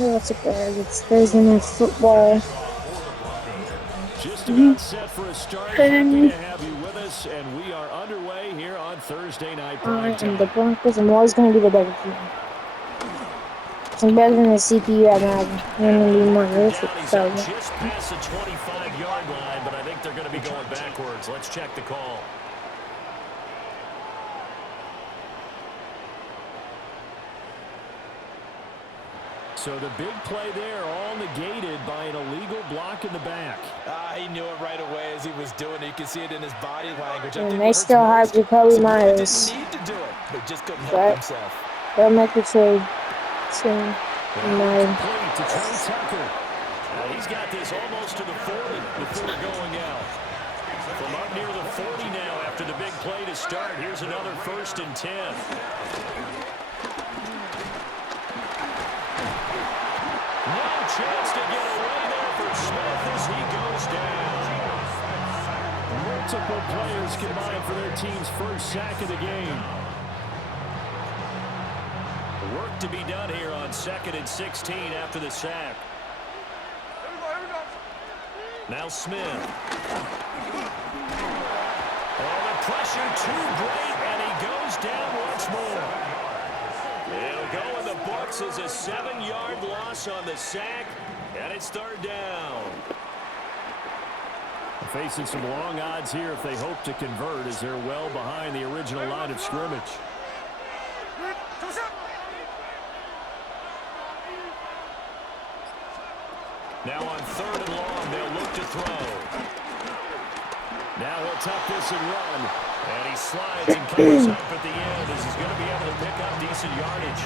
That's okay. It's Thursday night football. Just about set for a start. Happy And to have you with us, and we are underway here on Thursday Night I Primetime. am the Broncos. I'm always going to be the better team. I'm better than the CPU at Madden. I'm going to be more realistic. He's So, out just past the 25-yard line, but I think they're going to be going backwards. Let's check the call. So the big play there, all negated by an illegal block in the back. He knew it right away as he was doing it. You can see it in his body language. I and think they what still have hurts most Jacoby is he really Myers. didn't need to do it, but just couldn't help But himself. they'll make the trade soon. Complete to Trey Tucker. He's got this almost to the 40 before going out. From up near the 40 now after the big play to start. Here's another 1st and 10. No chance to get away there for Smith as he goes down. Multiple players combined for their team's first sack of the game. Work to be done here on 2nd and 16 after the sack. Now Smith. Oh, the pressure too great, and he goes down once more. It'll go in the books as a 7-yard loss on the sack, and it's 3rd down. Facing some long odds here if they hope to convert as they're well behind the original line of scrimmage. Now on 3rd and long, they'll look to throw. Now he'll tuck this and run. And he slides and comes up at the end as he's going to be able to pick up decent yardage.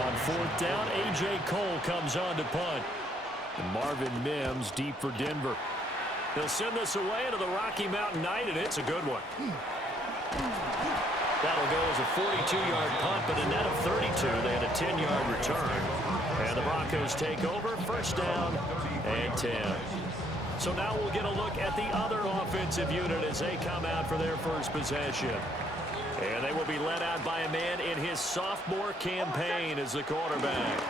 On 4th down, A.J. Cole comes on to punt. And Marvin Mims deep for Denver. They'll send this away into the Rocky Mountain night, and it's a good one. That'll go as a 42-yard punt, but a net of 32. They had a 10-yard return. And the Broncos take over, 1st down and 10. So now we'll get a look at the other offensive unit as they come out for their first possession. And they will be led out by a man in his sophomore campaign as the quarterback.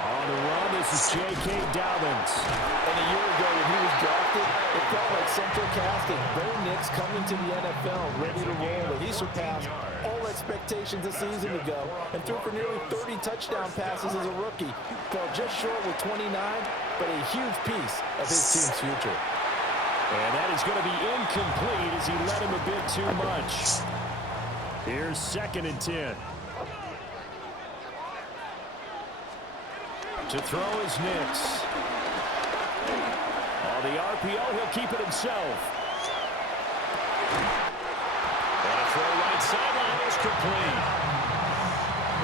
On the run, this is J.K. Dobbins. And a year ago when he was drafted, it felt like central casting. Bo Nix coming to the NFL, ready to roll. And he surpassed all expectations a season ago and threw for nearly 30 touchdown passes as a rookie. Fell just short with 29, but a huge piece of his team's future. And that is going to be incomplete as he led him a bit too much. Here's 2nd and 10. To throw is Nix. On the RPO, he'll keep it himself. And a throw right sideline is complete.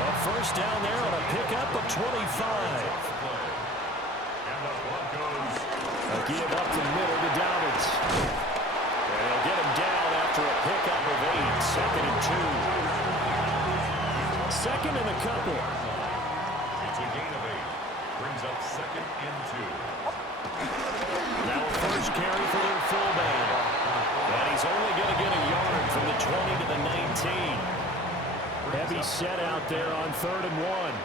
A 1st down there on a pickup of 25. A give up the middle to Dobbins. And he'll get him down after a pickup of 8. 2nd and 2. 2nd and a couple. It's a gain of 8. Brings up 2nd and 2. Now a 1st carry for their fullback. And he's only going to get a yard from the 20 to the 19. Heavy set out there on 3rd and 1.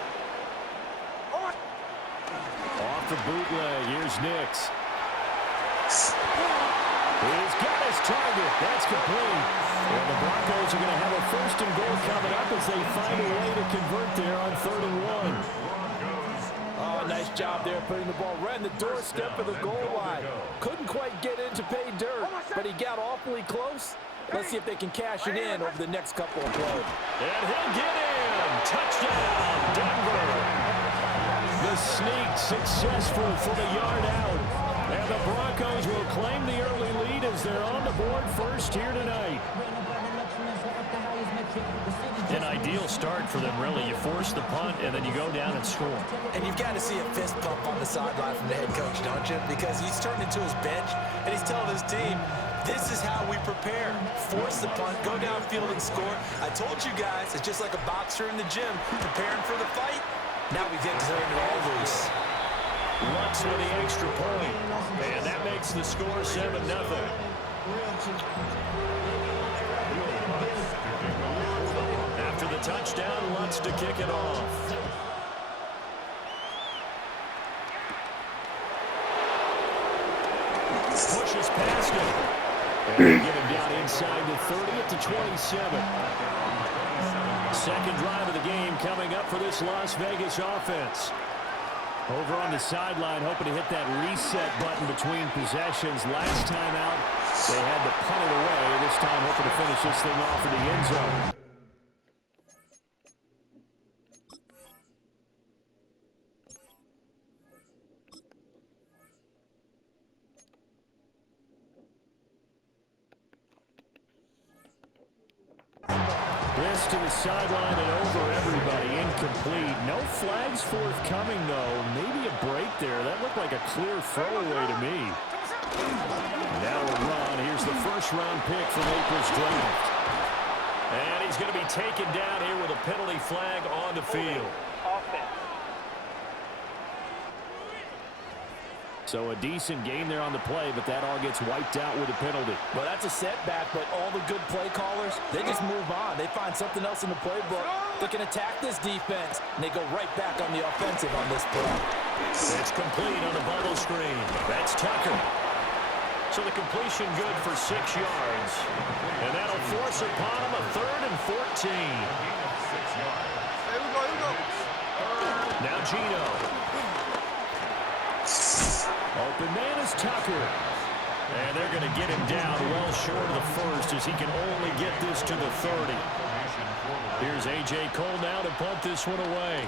Off the bootleg, here's Nix. He's got his target. That's complete. And the Broncos are going to have a 1st and goal coming up as they find a way to convert there on 3rd and 1. Oh, nice job there putting the ball right in the doorstep of the goal line. Couldn't quite get in to pay dirt, but he got awfully close. Let's see if they can cash it in over the next couple of plays. And he'll get in. Touchdown, Denver. The sneak successful for the yard out. And the Broncos will claim the early lead as they're on the board first here tonight. An ideal start for them, really. You force the punt, and then you go down and score. And you've got to see a fist pump on the sideline from the head coach, don't you? Because he's turning to his bench, and he's telling his team, this is how we prepare. Force the punt, go downfield and score. I told you guys, it's just like a boxer in the gym, preparing for the fight. Now we get to turn it all loose. Lutz with the extra point. And that makes the score 7-0. After the touchdown, Lutz to kick it off. And they get him down inside the 30 at the 27. Second drive of the game coming up for this Las Vegas offense. Over on the sideline, hoping to hit that reset button between possessions. Last time out, they had to punt it away. This time, hoping to finish this thing off in the end zone. This to the sideline and over everybody. Incomplete. No flags forthcoming, though. Maybe a break there. That looked like a clear throwaway to me. Now a run. Here's the first-round pick from April's draft. And he's going to be taken down here with a penalty flag on the field. So a decent game there on the play, but that all gets wiped out with a penalty. Well, that's a setback, but all the good play callers, they just move on. They find something else in the playbook. They can attack this defense, and they go right back on the offensive on this play. It's complete on the bubble screen. That's Tucker. So the completion good for 6 yards. And that'll force upon him a 3rd and 14. Here we go. Now Gino. Open man is Tucker. And they're going to get him down well short of the first as he can only get this to the 30. Here's A.J. Cole now to punt this one away.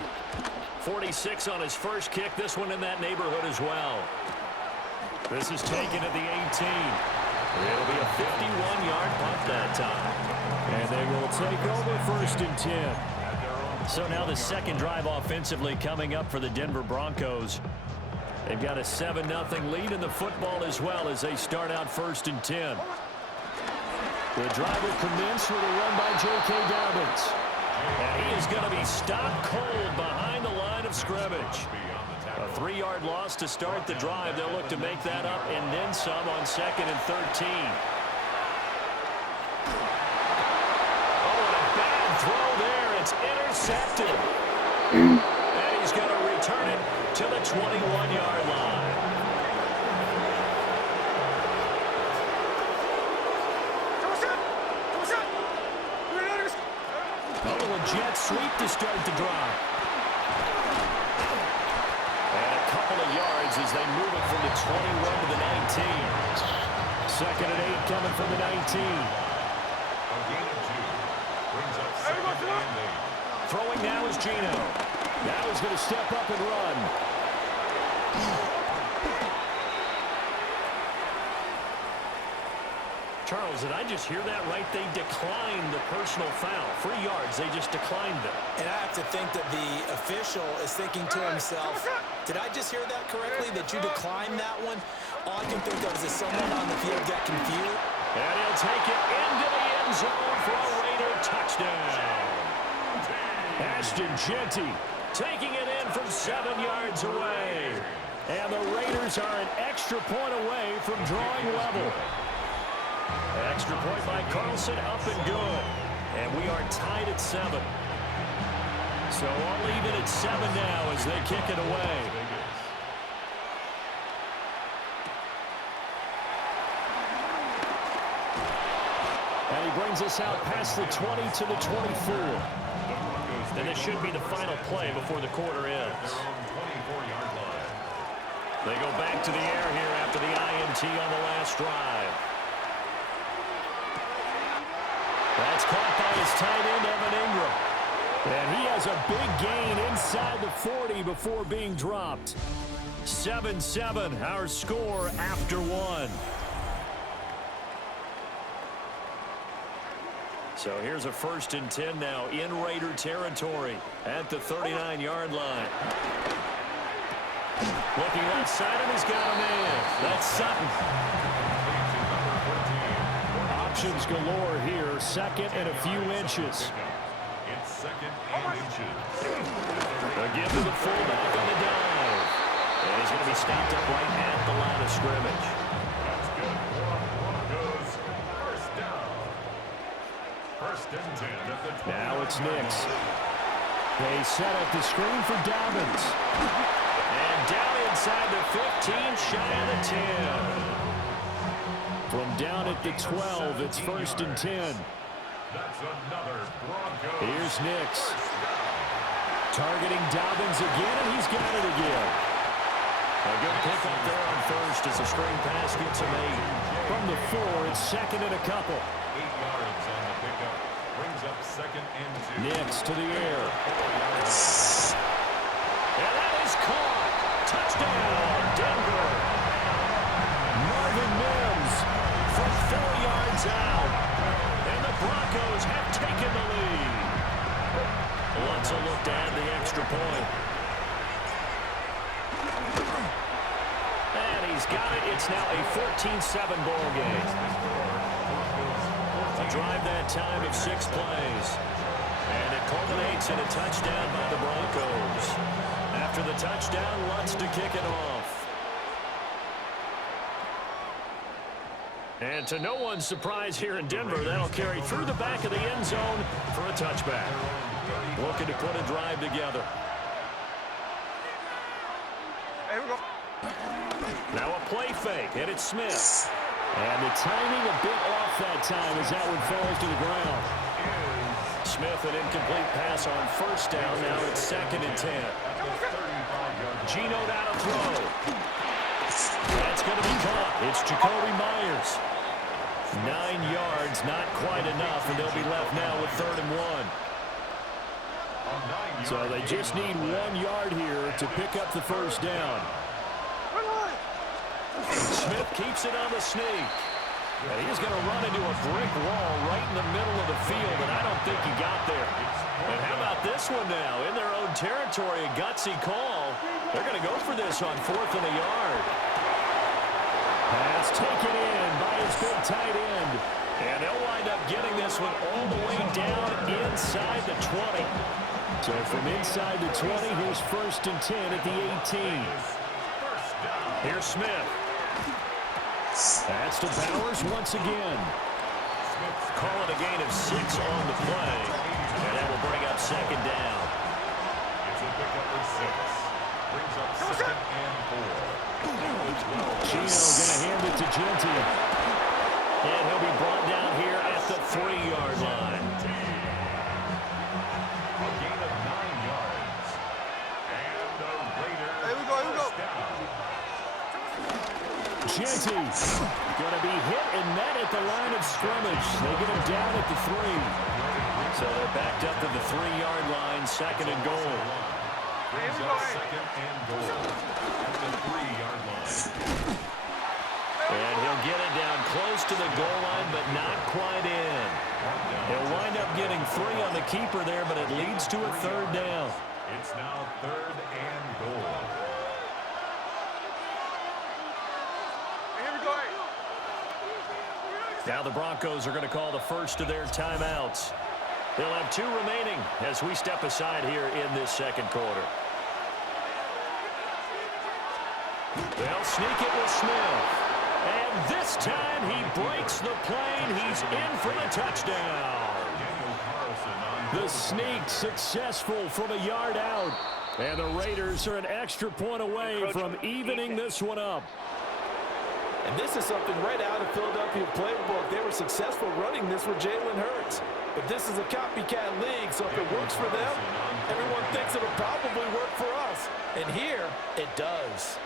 46 on his first kick. This one in that neighborhood as well. This is taken at the 18. It'll be a 51-yard punt that time. And they will take over 1st and 10. So now the second drive offensively coming up for the Denver Broncos. They've got a 7-0 lead in the football as well as they start out 1st and 10. The drive will commence with a run by J.K. Dobbins. And he is going to be stopped cold behind the line of scrimmage. A 3-yard loss to start the drive. They'll look to make that up and then some on 2nd and 13. Oh, and a bad throw there. It's intercepted. And he's going to return it to the 21-yard line. Oh, a jet sweep to start the drive. And a couple of yards as they move it from the 21 to the 19. 2nd and 8 coming from the 19. A gain of 2. Brings up 2nd and 8. Throwing now is Gino. Now he's going to step up and run. Charles, did I just hear that right? They declined the personal foul. 3 yards, they just declined them. And I have to think that the official is thinking to himself, did I just hear that correctly, that you declined that one? All I can think of is that someone on the field got confused. And he'll take it into the end zone for a Raider touchdown. Ashton Jeanty taking it in from 7 yards away. And the Raiders are an extra point away from drawing level. Extra point by Carlson, up and good. And we are tied at 7. So I'll leave it at 7 now as they kick it away. And he brings us out past the 20 to the 24. And this should be the final play before the quarter ends. They go back to the air here after the INT on the last drive. That's caught by his tight end, Evan Ingram. And he has a big gain inside the 40 before being dropped. 7-7, our score after 1. So here's a 1st and 10 now in Raider territory at the 39-yard line. Looking left side, and he's got a man. That's Sutton. Options galore here. 2nd and a few inches. It's 2nd and inches. Again to the fullback on the dive. And he's going to be stopped up right at the line of scrimmage. That's good. Broncos. 1st down. 1st and 10 at the 20. Now it's Nix. They set up the screen for Dobbins. And down inside the 15, shy of the 10. From down at the 12, it's 1st and 10. That's another Broncos. Here's Nix. Targeting Dobbins again, and he's got it again. A good pickup there on first as a screen pass gets him 8. From the 4, it's 2nd and a couple. 8 yards on the pickup. Brings up 2nd and 2. Nix to the air. And that is caught. Touchdown, Denver. Marvin Mims from 4 yards out. And the Broncos have taken the lead. Wants a look to add the extra point. And he's got it. It's now a 14-7 ball game. A drive that time of 6 plays. And it culminates in a touchdown by the Broncos. After the touchdown, Lutz to kick it off. And to no one's surprise here in Denver, that'll carry through the back of the end zone for a touchback. Looking to put a drive together. Here we go. Now a play fake, and it's Smith. And the timing a bit off that time as that one falls to the ground. Smith, an incomplete pass on 1st down. Now it's 2nd and 10. Geno down to throw. That's going to be caught. It's Jacoby Myers. 9 yards, not quite enough, and they'll be left now with 3rd and 1. So they just need 1 yard here to pick up the 1st down. Smith keeps it on the sneak. And he's going to run into a brick wall right in the middle of the field, and I don't think he got there. And how about this one now? In their own territory, a gutsy call. They're going to go for this on 4th and a yard. Pass taken in by his big tight end. And they'll wind up getting this one all the way down inside the 20. So from inside the 20, here's 1st and 10 at the 18. Here's Smith. That's to Bowers once again. Call it a gain of 6 on the play. And that will bring up 2nd down. It's a pickup of 6. Brings up 2nd and 4. Geno going to hand it to Genty. And he'll be brought down here at the 3-yard line. A gain of 9 yards. And the Raiders. Here we go. Genty going to be hit and met at the line of scrimmage. They get him down at the 3. So they're backed up to the 3-yard line, 2nd and goal. Brings up 2nd and goal. At the 3-yard line. And he'll get it down close to the goal line, but not quite in. He'll wind up getting 3 on the keeper there, but it leads to a 3rd down. It's now 3rd and goal. Now the Broncos are going to call the first of their timeouts. They'll have 2 remaining as we step aside here in this 2nd quarter. They'll sneak it with Smith. And this time he breaks the plane. He's in for the touchdown. The sneak successful from a yard out. And the Raiders are an extra point away from evening this one up. And this is something right out of Philadelphia playbook. They were successful running this with Jalen Hurts. But this is a copycat league, so if it works for them, everyone thinks it'll probably work for us. And here, it does.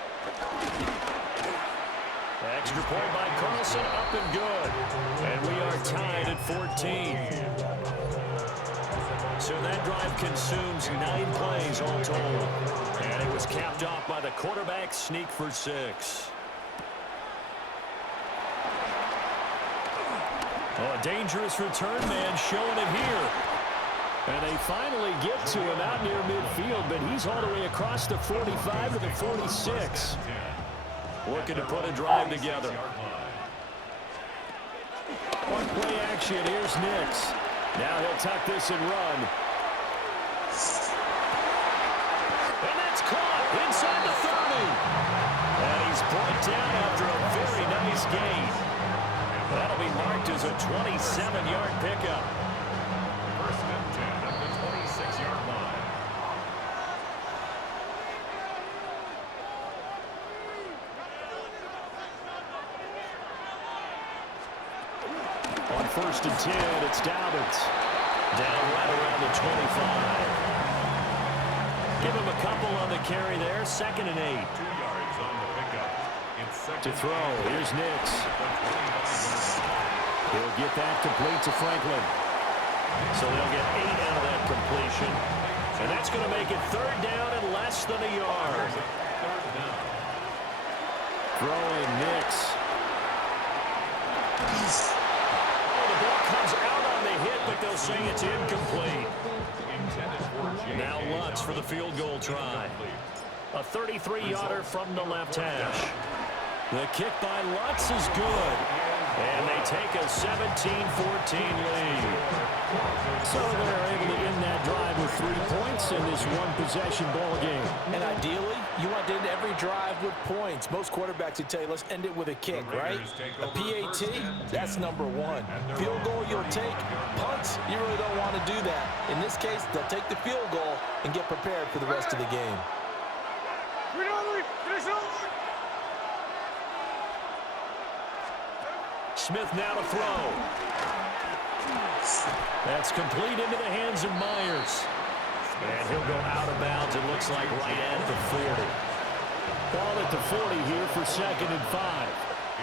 Extra point by Carlson, up and good. And we are tied at 14. So that drive consumes 9 plays all told. And it was capped off by the quarterback sneak for 6. Oh, a dangerous return man showing it here. And they finally get to him out near midfield, but he's all the way across the 45 to the 46. Looking to put a drive together. One play action. Here's Nix. Now he'll tuck this and run. And that's caught inside the 30. And he's brought down after a very nice gain. That'll be marked as a 27-yard pickup. 1st and 10 at the 26-yard line. first and 10. It's Dobbins. Down right around the 25. Give him a couple on the carry there. 2nd and 8. 2 yards on the pickup. It's To throw. Here's Nix. He'll get that complete to Franklin. So they'll get 8 out of that completion. And that's going to make it 3rd down and less than a yard. Throwing Nix. Oh, the ball comes out on the hit, but they'll say it's incomplete. Now Lutz for the field goal try. A 33-yarder from the left hash. The kick by Lutz is good. And they take a 17-14 lead. So they're able to end that drive with 3 points in this one-possession ball game. And ideally, you want to end every drive with points. Most quarterbacks would tell you, let's end it with a kick, right? A PAT, that's number 1. Field goal you'll take. Punts, you really don't want to do that. In this case, they'll take the field goal and get prepared for the rest of the game. Smith now to throw. That's complete into the hands of Myers. And he'll go out of bounds, it looks like, right at the 40. Ball at the 40 here for 2nd and 5.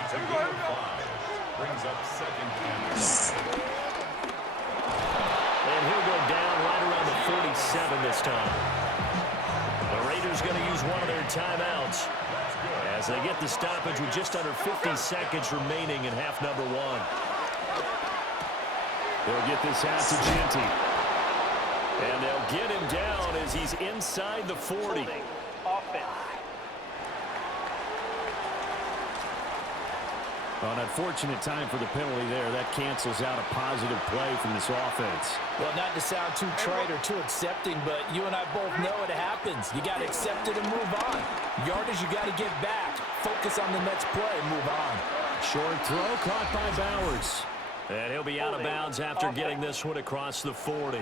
It's a gain of 5. Brings up 2nd and 5. And he'll go down right around the 47 this time. The Raiders going to use one of their timeouts as they get the stoppage with just under 50 seconds remaining in half number 1. They'll get this out to Genty. And they'll get him down as he's inside the 40. An unfortunate time for the penalty there. That cancels out a positive play from this offense. Well, not to sound too trite or too accepting, but you and I both know it happens. You got to accept it and move on. Yardage, you got to get back. Focus on the next play. Move on. Short throw caught by Bowers. And he'll be out of bounds after getting this one across the 40.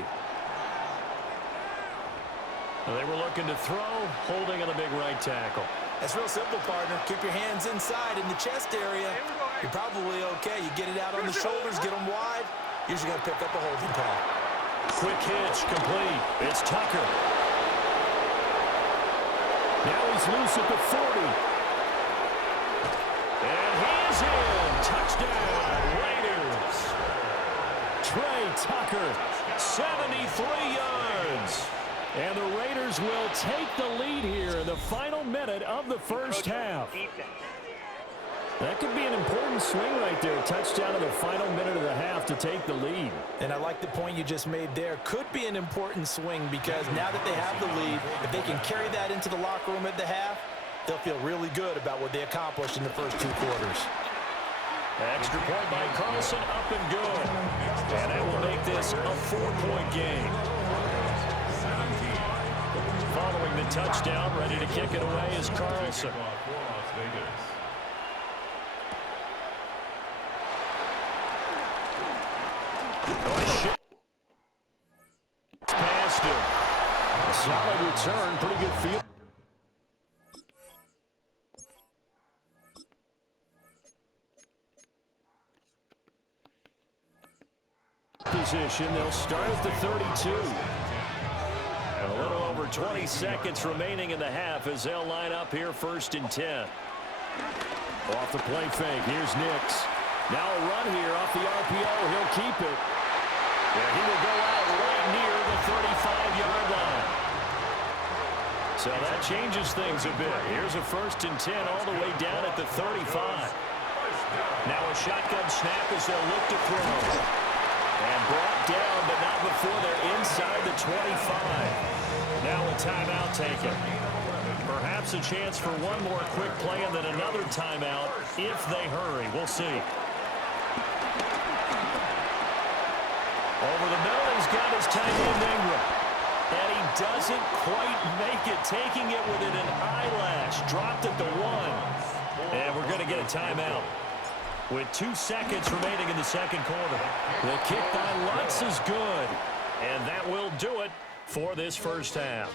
They were looking to throw, holding on the big right tackle. That's real simple, partner. Keep your hands inside in the chest area. You're probably okay. You get it out on the shoulders, get them wide. Usually going to pick up a holding call. Quick hitch, complete. It's Tucker. Now he's loose at the 40. And he's in. Touchdown, Raiders. Trey Tucker, 73 yards. And the Raiders will take the lead here in the final minute of the first half. That could be an important swing right there. Touchdown in the final minute of the half to take the lead. And I like the point you just made there. Could be an important swing because now that they have the lead, if they can carry that into the locker room at the half, they'll feel really good about what they accomplished in the first 2 quarters. Extra point by Carlson, up and good. And that will make this a 4-point game. Following the touchdown, ready to kick it away is Carlson. Past him. A solid return, pretty good field. Position, they'll start at the 32. And a little over 20 seconds remaining in the half as they'll line up here 1st and 10. Off the play fake, here's Nix. Now a run here off the RPO, he'll keep it. And he will go out right near the 35-yard line. So that changes things a bit. Here's a 1st and 10 all the way down at the 35. Now a shotgun snap as they'll look to throw. And brought down, but not before they're inside the 25. Now a timeout taken. Perhaps a chance for one more quick play and then another timeout if they hurry. We'll see. Over the middle, he's got his tight end Ingram. And he doesn't quite make it, taking it within an eyelash. Dropped at the 1. And we're going to get a timeout with 2 seconds remaining in the second quarter. The kick by Lutz is good. And that will do it for this first half.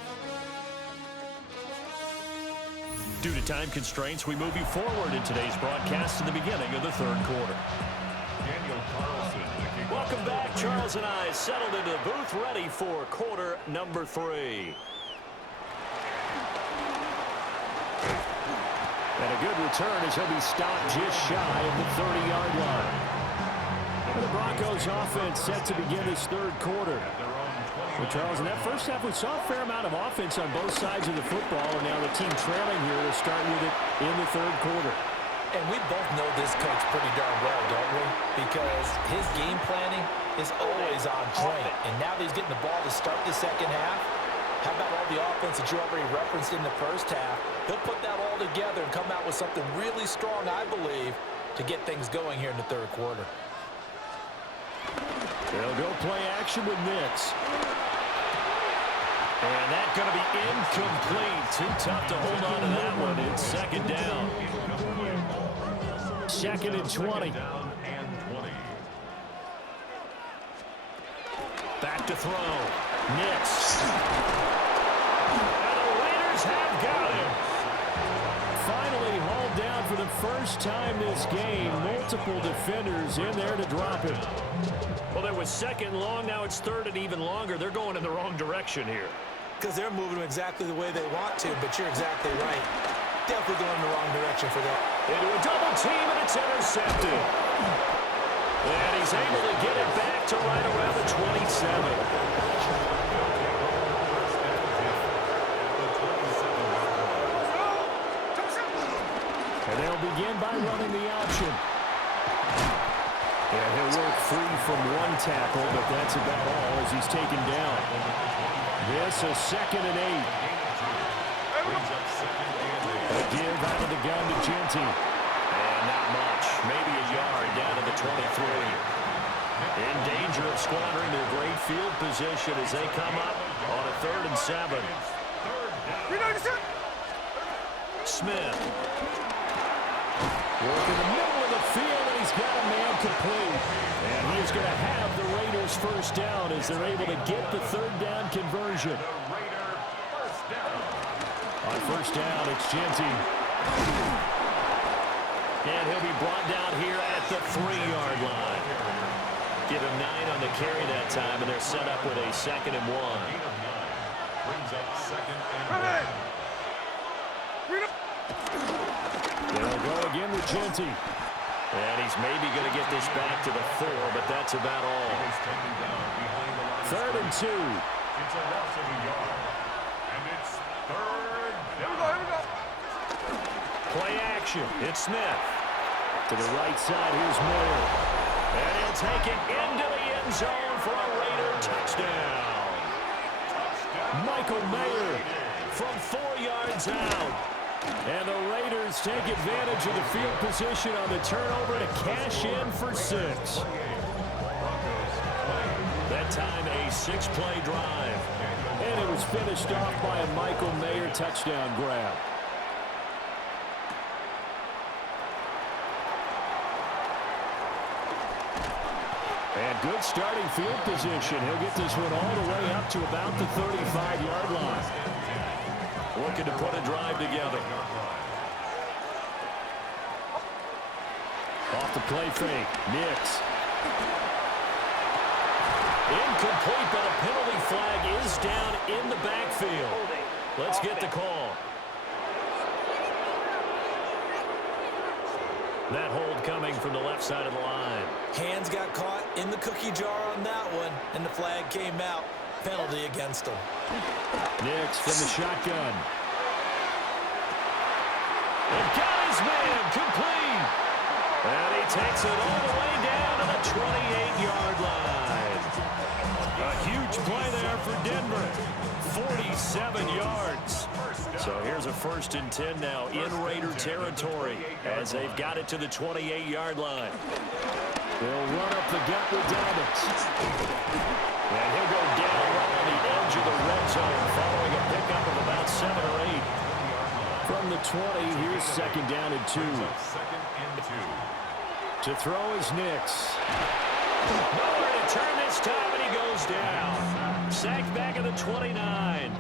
Due to time constraints, we move you forward in today's broadcast to the beginning of the third quarter. Daniel Carlson, Charles and I settled into the booth ready for quarter number 3. And a good return as he'll be stopped just shy of the 30-yard line. And the Broncos offense set to begin this third quarter. Well, Charles, in that first half, we saw a fair amount of offense on both sides of the football, and now the team trailing here will start with it in the third quarter. And we both know this coach pretty darn well, don't we? Because his game planning is always on point. And now that he's getting the ball to start the second half, how about all the offense that you already referenced in the first half? He'll put that all together and come out with something really strong, I believe, to get things going here in the third quarter. They'll go play action with Nix. And that's going to be incomplete. Too tough to hold on to that one. It's second down. Second and 20. Back to throw. Nix. And the Raiders have got him. Finally hauled down for the first time this game. Multiple defenders in there to drop him. Well, there was second and long. Now it's third and even longer. They're going in the wrong direction here. Because they're moving exactly the way they want to, but you're exactly right. Definitely going in the wrong direction for that. Into a double team, and it's intercepted. And he's able to get it back to right around the 27. And they'll begin by running the option. And he'll work free from one tackle, but that's about all as he's taken down. This a second and 8. A give out of the gun to Genty. And not much. Maybe a yard down to the 23. In danger of squandering their great field position as they come up on a 3rd and 7. Smith. Working the middle of the field, and he's got a man complete. And he is going to have the Raiders first down as they're able to get the 3rd down conversion. On first down, it's Genty. And he'll be brought down here at the 3-yard line. Give him 9 on the carry that time, and they're set up with a 2nd and 1. Brings up 2nd and 1. They'll go again with Genty. And he's maybe going to get this back to the 4, but that's about all. 3rd and 2. It's a loss of a yard. And it's 3rd down. Play action. It's Smith. To the right side, here's Mayer. And he'll take it into the end zone for a Raider touchdown. Michael Mayer from 4 yards out. And the Raiders take advantage of the field position on the turnover to cash in for 6. That time a 6-play drive. And it was finished off by a Michael Mayer touchdown grab. And good starting field position. He'll get this one all the way up to about the 35-yard line. Looking to put a drive together. Off the play fake. Nix. Incomplete, but a penalty flag is down in the backfield. Let's get the call. That hold coming from the left side of the line. Hands got caught in the cookie jar on that one, and the flag came out. Penalty against him. Nix from the shotgun. And got his man complete. And he takes it all the way down to the 28-yard line. A huge play there for Denver. 47 yards. So here's a 1st and 10 now in Raider territory as they've got it to the 28-yard line. They'll run up the gut with Dobbins. And he'll go down right on the edge of the red zone following a pickup of about 7 or 8. From the 20, here's 2nd down and 2. 2nd and 2. To throw is Nix. Nowhere to turn this time, and he goes down. Sacked back at the 29.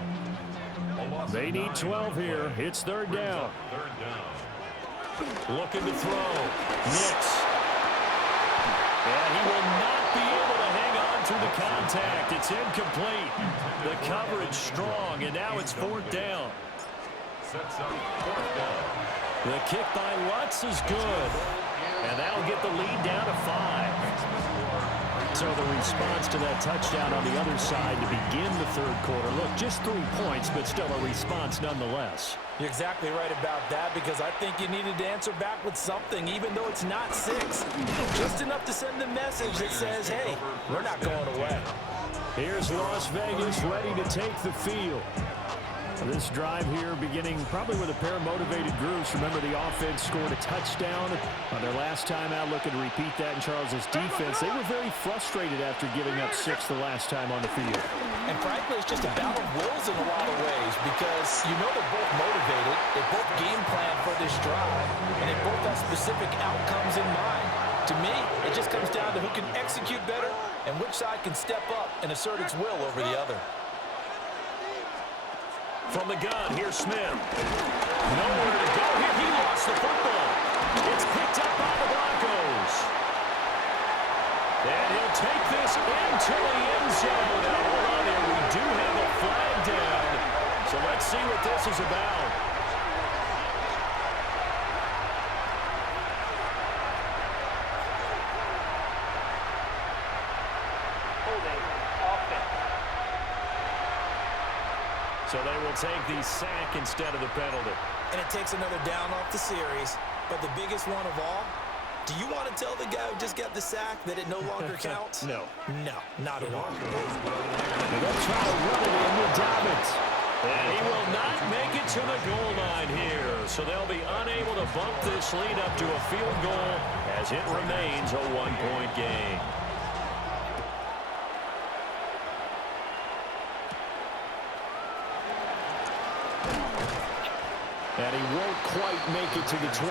They need 12 here. It's 3rd down. 3rd down. Looking to throw. Nix. And he will not be able to hang on through the contact. It's incomplete. The coverage strong, and now it's 4th down. Sets up 4th down. The kick by Lutz is good. And that'll get the lead down to 5. So the response to that touchdown on the other side to begin the 3rd quarter. Look, just 3 points, but still a response nonetheless. You're exactly right about that, because I think you needed to answer back with something, even though it's not 6. Just enough to send the message that says, hey, we're not going away. Here's Las Vegas ready to take the field. This drive here beginning probably with a pair of motivated groups. Remember, the offense scored a touchdown on their last time out. Looking to repeat that in Charles's defense. They were very frustrated after giving up 6 the last time on the field. And frankly, it's just a battle of wills in a lot of ways, because you know they're both motivated. They both game plan for this drive, and they both have specific outcomes in mind. To me, it just comes down to who can execute better and which side can step up and assert its will over the other. From the gun, here's Smith. Nowhere to go here. He lost the football. It's picked up by the Broncos. And he'll take this into the end zone. Now, hold on here. We do have a flag down. So let's see what this is about. So they will take the sack instead of the penalty. And it takes another down off the series. But the biggest one of all, do you want to tell the guy who just got the sack that it no longer counts? No. No, not at all. And they'll try to run it in with Dobbins. And he will not make it to the goal line here. So they'll be unable to bump this lead up to a field goal as it remains a 1-point game. And he won't quite make it to the 25.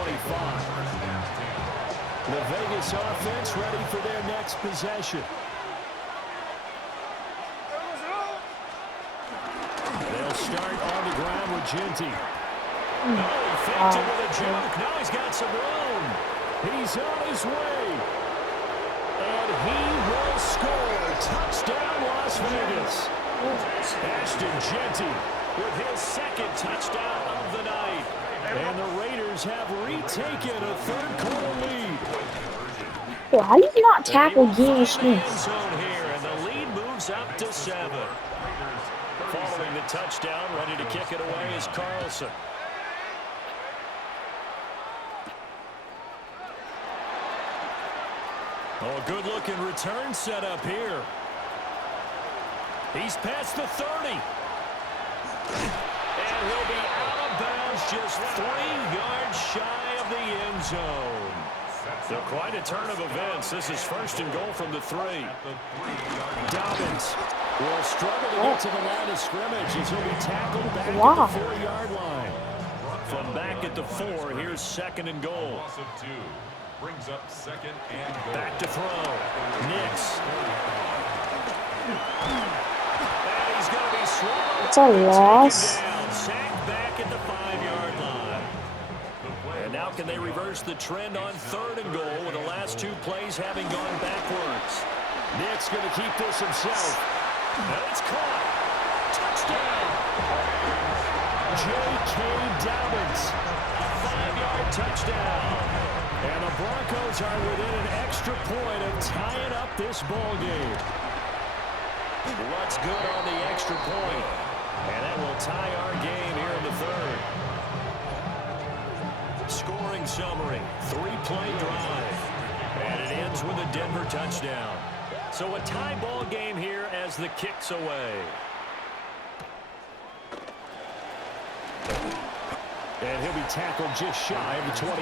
The Vegas offense ready for their next possession. They'll start on the ground with Ginty. Oh, he faked it with a joke. Now he's got some room. He's on his way. And he will score. Touchdown, Las Vegas. Ashton Ginty with his 2nd touchdown of the night. And the Raiders have retaken a 3rd quarter lead. Yo, how do you not tackle Geno Smith? Here, and the lead moves up to 7. Following the touchdown, ready to kick it away is Carlson. Oh, good-looking return set up here. He's past the 30. And he'll be out of bounds just 3 yards shy of the end zone. So quite a turn of events. This is 1st and goal from the 3. Dobbins will struggle to get to the line of scrimmage as he'll be tackled back at the 4-yard line. From back at the 4, here's 2nd and goal. Loss of 2 brings up 2nd and goal. Back to throw. Nix. And he's going to be swallowed. It's a loss. Sacked back at the 5-yard line. And now can they reverse the trend on 3rd and goal with the last 2 plays having gone backwards? Nix going to keep this himself. And it's caught. Touchdown. J.K. Dobbins. A 5-yard touchdown. And the Broncos are within an extra point of tying up this ball game. What's good on the extra point? And that will tie our game here in the 3rd. Scoring summary, 3-play drive. And it ends with a Denver touchdown. So a tie ball game here as the kick's away. And he'll be tackled just shy of the 25.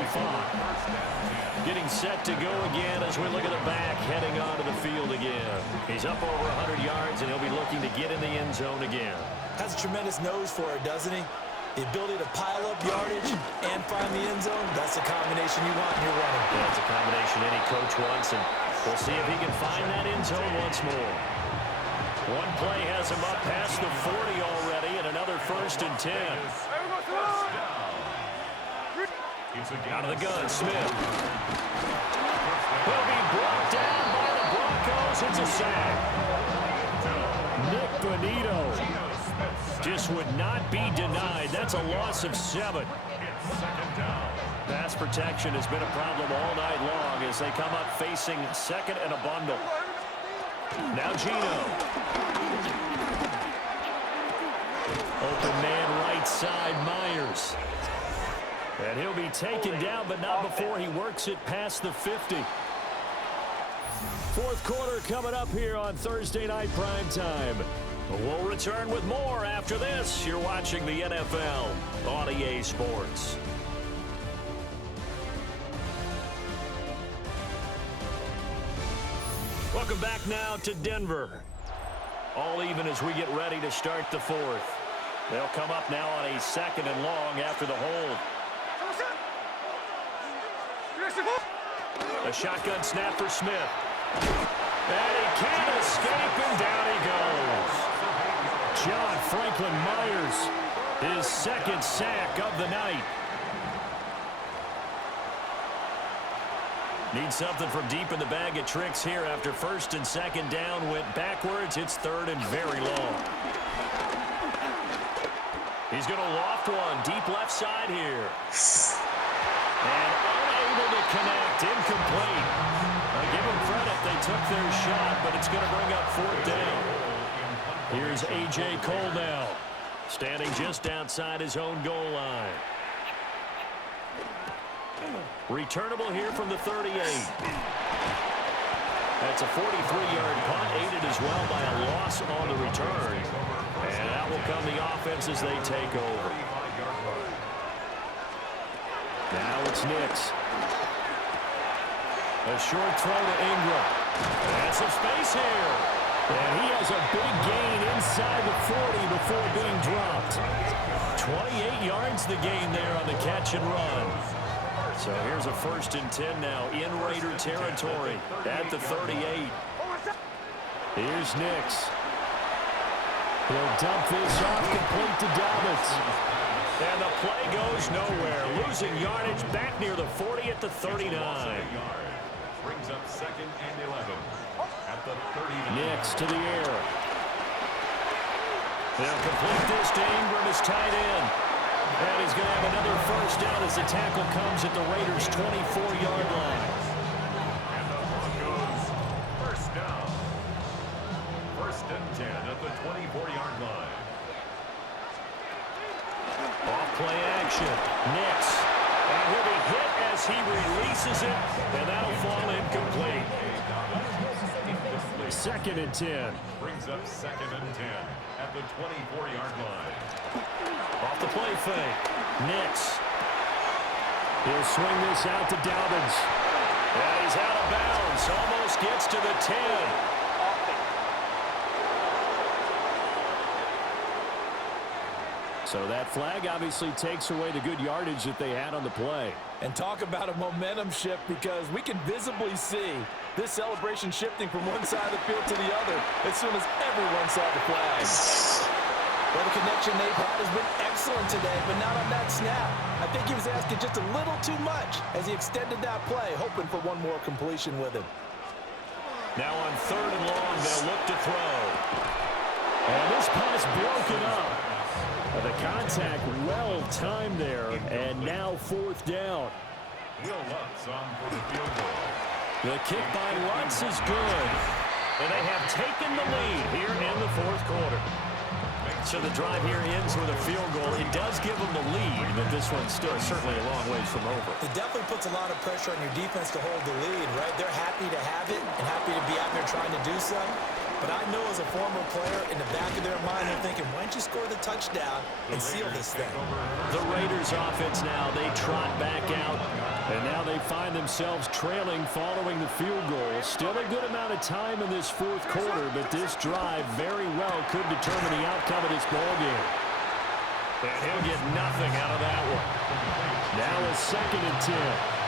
Getting set to go again as we look at the back heading onto the field again. He's up over 100 yards, and he'll be looking to get in the end zone again. Has a tremendous nose for it, doesn't he? The ability to pile up yardage and find the end zone, that's the combination you want in your running. That's a combination any coach wants, and we'll see if he can find that end zone once more. One play has him up past the 40 already, and another 1st and 10. Out of the gun, Smith. Will be brought down tackles. It's a sack. Nick Bonito just would not be denied. That's a loss of 7. Pass protection has been a problem all night long as they come up facing second and a bundle. Now Gino. Open man right side, Myers. And he'll be taken down, but not before he works it past the 50. Fourth quarter coming up here on Thursday Night Primetime. We'll return with more after this. You're watching the NFL on EA Sports. Welcome back now to Denver. All even as we get ready to start the fourth. They'll come up now on a 2nd and long after the hold. A shotgun snap for Smith. And he can't escape, and down he goes. John Franklin Myers, his 2nd sack of the night. Need something from deep in the bag of tricks here after 1st and 2nd down went backwards. It's 3rd and very long. He's going to loft one deep left side here. And unable to connect, incomplete. Give them credit, they took their shot, but it's going to bring up 4th down. Here's A.J. Cole now, standing just outside his own goal line. Returnable here from the 38. That's a 43-yard punt, aided as well by a loss on the return. And that will come the offense as they take over. Now it's Nix. A short throw to Ingram. And some space here. And he has a big gain inside the 40 before being dropped. 28 yards the gain there on the catch and run. So here's a 1st and 10 now in Raider territory at the 38. Here's Nix. He'll dump this off complete to Dobbins. And the play goes nowhere. Losing yardage back near the 40 at the 39. Brings up 2nd and 11 at the 39. Nix to the air. They'll complete this to Ingram as tight end. And he's going to have another 1st down as the tackle comes at the Raiders' 24-yard line. And the Broncos, 1st down. 1st and 10 at the 24-yard line. Off play action. Nix. And he'll be hit as he releases it. And that'll fall incomplete. 2nd and 10. Brings up 2nd and 10 at the 24-yard line. Off the play fake. Nix. He'll swing this out to Dobbins. And he's out of bounds. Almost gets to the 10. So that flag obviously takes away the good yardage that they had on the play. And talk about a momentum shift, because we can visibly see this celebration shifting from one side of the field to the other as soon as everyone saw the flag. Well, the connection they've had has been excellent today, but not on that snap. I think he was asking just a little too much as he extended that play, hoping for one more completion with him. Now on 3rd and long, they'll look to throw. And this pass broken up. The contact well timed there, and now 4th down. Will Lutz on for the field goal. The kick by Lutz is good. And they have taken the lead here in the 4th quarter. So the drive here ends with a field goal. It does give them the lead, but this one's still certainly a long ways from over. It definitely puts a lot of pressure on your defense to hold the lead, right? They're happy to have it and happy to be out there trying to do so. But I know as a former player, in the back of their mind, they're thinking, why don't you score the touchdown and seal this thing? The Raiders offense now, they trot back out. And now they find themselves trailing following the field goal. Still a good amount of time in this 4th quarter, but this drive very well could determine the outcome of this ballgame. And he'll get nothing out of that one. Now a 2nd and 10.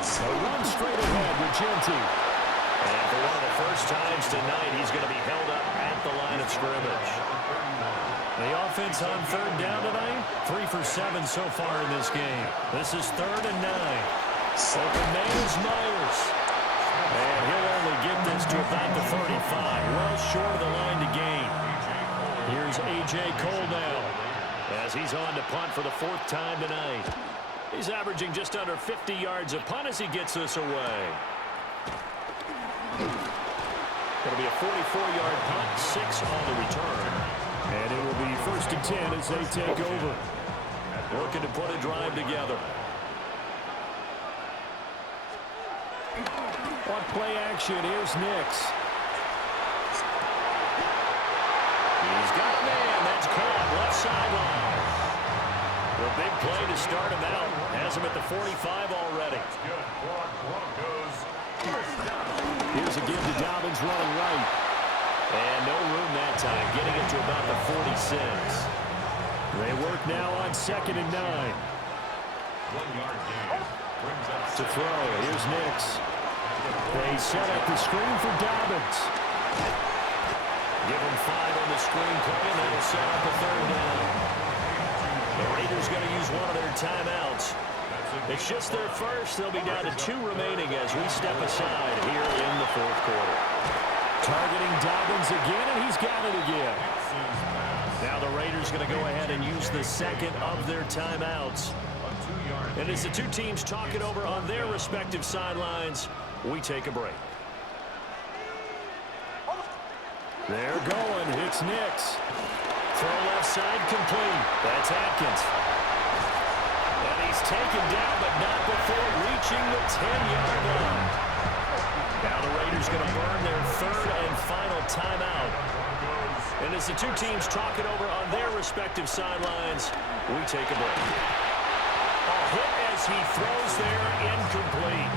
So run straight ahead with Genti. And for one of the first times tonight, he's going to be held up at the line of scrimmage. The offense on third down tonight, 3 for 7 so far in this game. This is 3rd and 9. Open man is Myers. And he'll only get this to about the 35, well short of the line to gain. Here's A.J. Cole now, as he's on to punt for the 4th time tonight. He's averaging just under 50 yards a punt as he gets this away. It'll be a 44-yard punt, 6 on the return. And it will be 1st and 10 as they take over. Looking to put a drive together. On play action, here's Nix. He's got a man. That's caught left sideline. The big play to start him out. Has him at the 45 already. Here's a give to Dobbins running right. And no room that time, getting it to about the 46. They work now on 2nd and 9. 1-yard gain. To throw, here's Nix. They set up the screen for Dobbins. Give him 5 on the screen play, and that'll set up a 3rd down. The Raiders going to use one of their timeouts. It's just their first. They'll be down to 2 remaining as we step aside here in the 4th quarter. Targeting Dobbins again, and he's got it again. Now the Raiders going to go ahead and use the 2nd of their timeouts. And as the 2 teams talk it over on their respective sidelines, we take a break. They're going. It's Nix. Throw left side complete. That's Atkins. And he's taken down, but not before reaching the 10-yard line. Now the Raiders going to burn their 3rd and final timeout. And as the 2 teams talk it over on their respective sidelines, we take a break. A hit as he throws there, incomplete.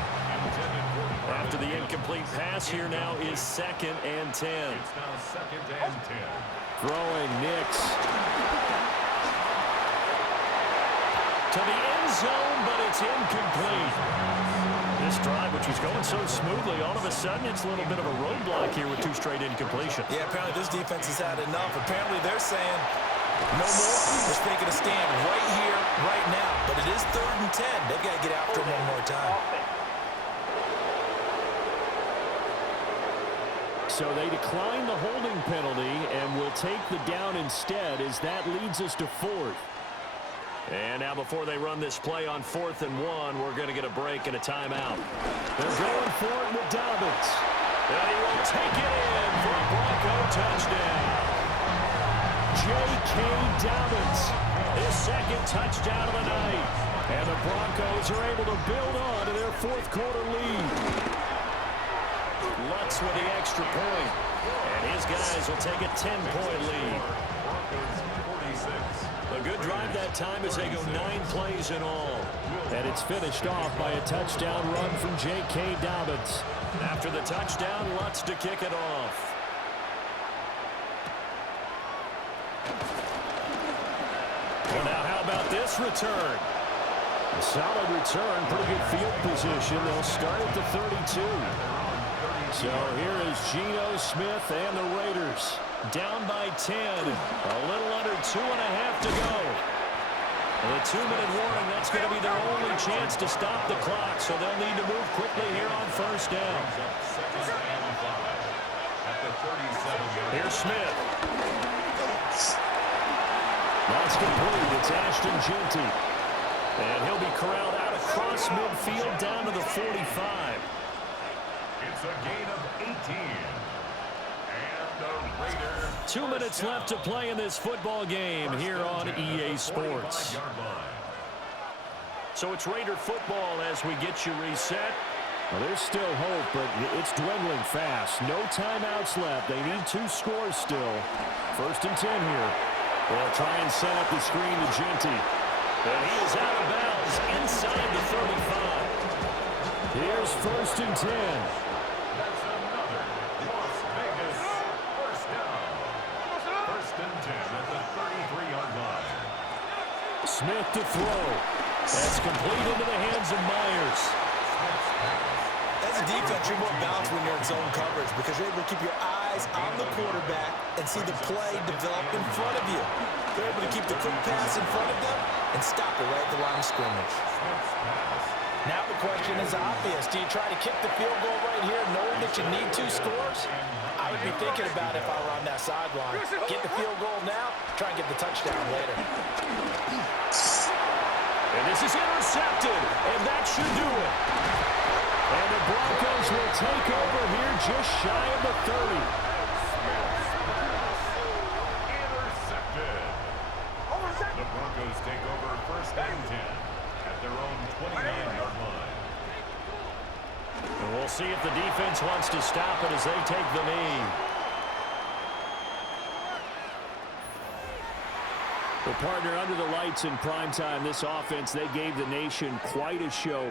After the incomplete pass, here now is 2nd and 10. It's now 2nd and 10. Throwing Nix. To the end zone, but it's incomplete. This drive, which was going so smoothly, all of a sudden it's a little bit of a roadblock here with 2 straight incompletions. Yeah, apparently this defense has had enough. Apparently they're saying no more. Let's make it a stand right here, right now. But it is 3rd and 10. They've got to get after him one more time. So they decline the holding penalty and will take the down instead, as that leads us to 4th. And now before they run this play on 4th and 1, we're going to get a break and a timeout. They're going for it with Dobbins. And he will take it in for a Bronco touchdown. J.K. Dobbins, his 2nd touchdown of the night. And the Broncos are able to build on to their 4th quarter lead. Lutz with the extra point. And his guys will take a 10-point lead. A good drive that time as they go 9 plays in all. And it's finished off by a touchdown run from J.K. Dobbins. After the touchdown, Lutz to kick it off. Well, now how about this return? A solid return, pretty good field position. They'll start at the 32. So here is Geno Smith and the Raiders down by 10. A little under 2.5 to go. The 2-minute warning, that's going to be their only chance to stop the clock. So they'll need to move quickly here on 1st down. Here's Smith. That's complete. It's Ashton Jeanty. And he'll be corralled out across midfield down to the 45. It's a gain of 18. And the Raiders. 2 minutes left to play in this football game here on EA Sports. So it's Raider football as we get you reset. Well, there's still hope, but it's dwindling fast. No timeouts left. They need 2 scores still. 1st and 10 here. They'll try and set up the screen to Jeanty. And he is out of bounds inside the 35. Here's 1st and 10. That's another Las Vegas 1st down. 1st and 10 at the 33-yard line. Smith to throw. That's complete into the hands of Myers. As a defense, you're more balanced when you're in zone coverage because you're able to keep your eyes eyes on the quarterback and see the play develop in front of you. They're able to keep the quick pass in front of them and stop it right at the line of scrimmage. Now the question is obvious. Do you try to kick the field goal right here knowing that you need 2 scores? I would be thinking about it if I were on that sideline. Get the field goal now, try and get the touchdown later. And this is intercepted, and that should do it. And the Broncos will take over here just shy of the 30. Intercepted. The Broncos take over 1st and 10 at their own 29-yard line. And we'll see if the defense wants to stop it as they take the knee. Well, partner, under the lights in primetime, this offense, they gave the nation quite a show.